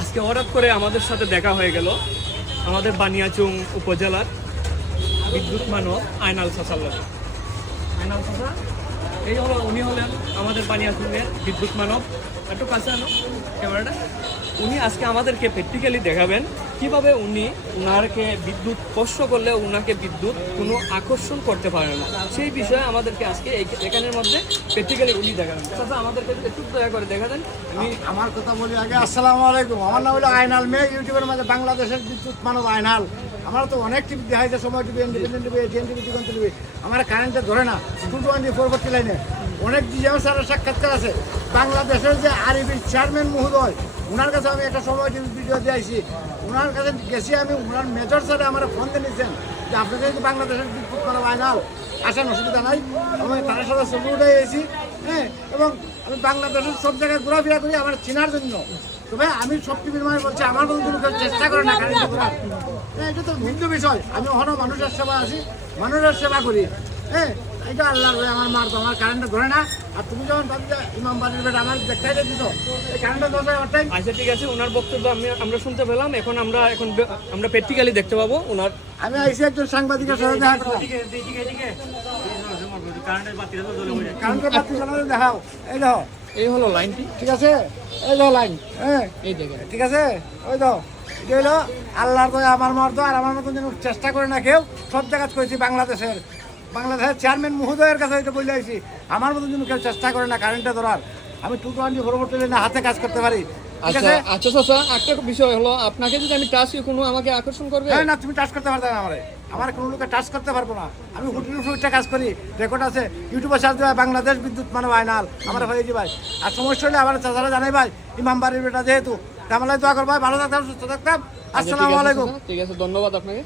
আজকে হঠাৎ করে আমাদের সাথে দেখা হয়ে গেল আমাদের বানিয়াচং উপজেলার বিদ্যুৎ মানব আয়নাল চাচার লগে। আয়নাল চাচা উনি হলেন আমাদের বানিয়াচংয়ের বিদ্যুৎ মানব। একটু কাছে আনো ক্যামেরাটা। উনি আজকে আমাদেরকে প্র্যাকটিক্যালি দেখাবেন কিভাবে উনারকে বিদ্যুৎ স্পর্শ করলে উনাকে বিদ্যুৎ কোনো আকর্ষণ করতে পারে না, সেই বিষয়ে আমাদেরকে আজকে এখানের মধ্যে প্র্যাকটিক্যালি উনি দেখাবেন। চাচা আমাদেরকে একটু দয়া করে দেখা দেন। আমি আমার কথা বলি আগে। আসসালামু আলাইকুম। আমার নাম হলো আয়নাল মেয়ে, ইউটিউবের মাঝে বাংলাদেশের বিদ্যুৎ মানব আয়নাল। আমার তো অনেক টিভি দেখা যায়, Somoy TV, independent TV, ATN TV, Diganta TV. আমার কারেন্টে ধরে না 224 লাইনে অনেক ডিজিএম স্যারের সাক্ষাৎকার আছে। বাংলাদেশের যে আরইবির চেয়ারম্যান মহোদয়, ওনার কাছে আমি একটা সময় টিভি ভিডিও দিয়েছি। ওনার কাছে গেছি আমি, ওনার মেজর স্যারে আমার ফোন দিয়ে নিচ্ছেন যে আপনাদের যদি বাংলাদেশের বিদ্যুৎ মানব আয়নাল আসার অসুবিধা নাই। আমি তার সাথে ছবি উঠে গেছি, হ্যাঁ। এবং আমি বাংলাদেশের সব জায়গায় ঘোরাফেরা করি আমার চেনার জন্য। তবে আমি সব টিভির মানে বলছি আমার মতো কোনো চেষ্টা করে না কারেন্ট করার। হ্যাঁ, এটা তো ভিন্ন বিষয়। আমি ওখানে মানুষের সেবা আছি, মানুষের সেবা করি। হ্যাঁ, এটা আল্লাহর ভাই আমার মার তো আমার কারেন্টটা ধরে না। আর তুমি যখন ভাবি যে ইমাম বাড়ির বেটা আমার দেখাই দিত এই কারেন্টটা ধরে আমার টাইম। আচ্ছা ঠিক আছে, ওনার বক্তব্য আমরা শুনতে পেলাম। এখন আমরা প্র্যাকটিক্যালি দেখতে পাবো ওনার। আমি আইসি একজন সাংবাদিকের সাথে দেখা করলাম। কারেন্টের বাতি জ্বালানো দেখাও, এই দেখো, এই হলো লাইনটি। ঠিক আছে, এই দেখো লাইন। হ্যাঁ, এই দেখেন, ঠিক আছে, ওই তো এটা হলো আল্লাহর দয়া আমার মর্দ। আর আমার মতন যেন চেষ্টা করে না কেউ। সব জায়গায় করেছি বাংলাদেশের চেয়ারম্যান মহোদয়ের কাছে এটা বলে আইছি আমার মতন যেন কেউ চেষ্টা করে না কারেন্টটা ধরার। আমি 224 না হাতে কাজ করতে পারি। ঠিক আচ্ছা আছে, আচ্ছা চাচা, একটা বিষয় হলো আপনাকে যদি আমি টাচ কোনো আমাকে আকর্ষণ করবে? হ্যাঁ না, তুমি টাচ করতে পারবে না আমারে। আমার কোনো লোকে টাচ করতে পারবো না। আমি হোটেল ফ্রুটটা কাজ করি, রেকর্ড আছে ইউটিউবে সার্চ দেওয়া বাংলাদেশ বিদ্যুৎ মানব আয়নাল আমার হয়েছি ভাই। আর সমস্যা হলে আমার চাচারা জানাই ভাই, ইমাম বাড়ির বেটা যেহেতু, তাহলে দোয়া করবো ভাই, ভালো থাকতাম, সুস্থ থাকতাম। আসসালামু আলাইকুম। ঠিক আছে, ধন্যবাদ আপনাকে।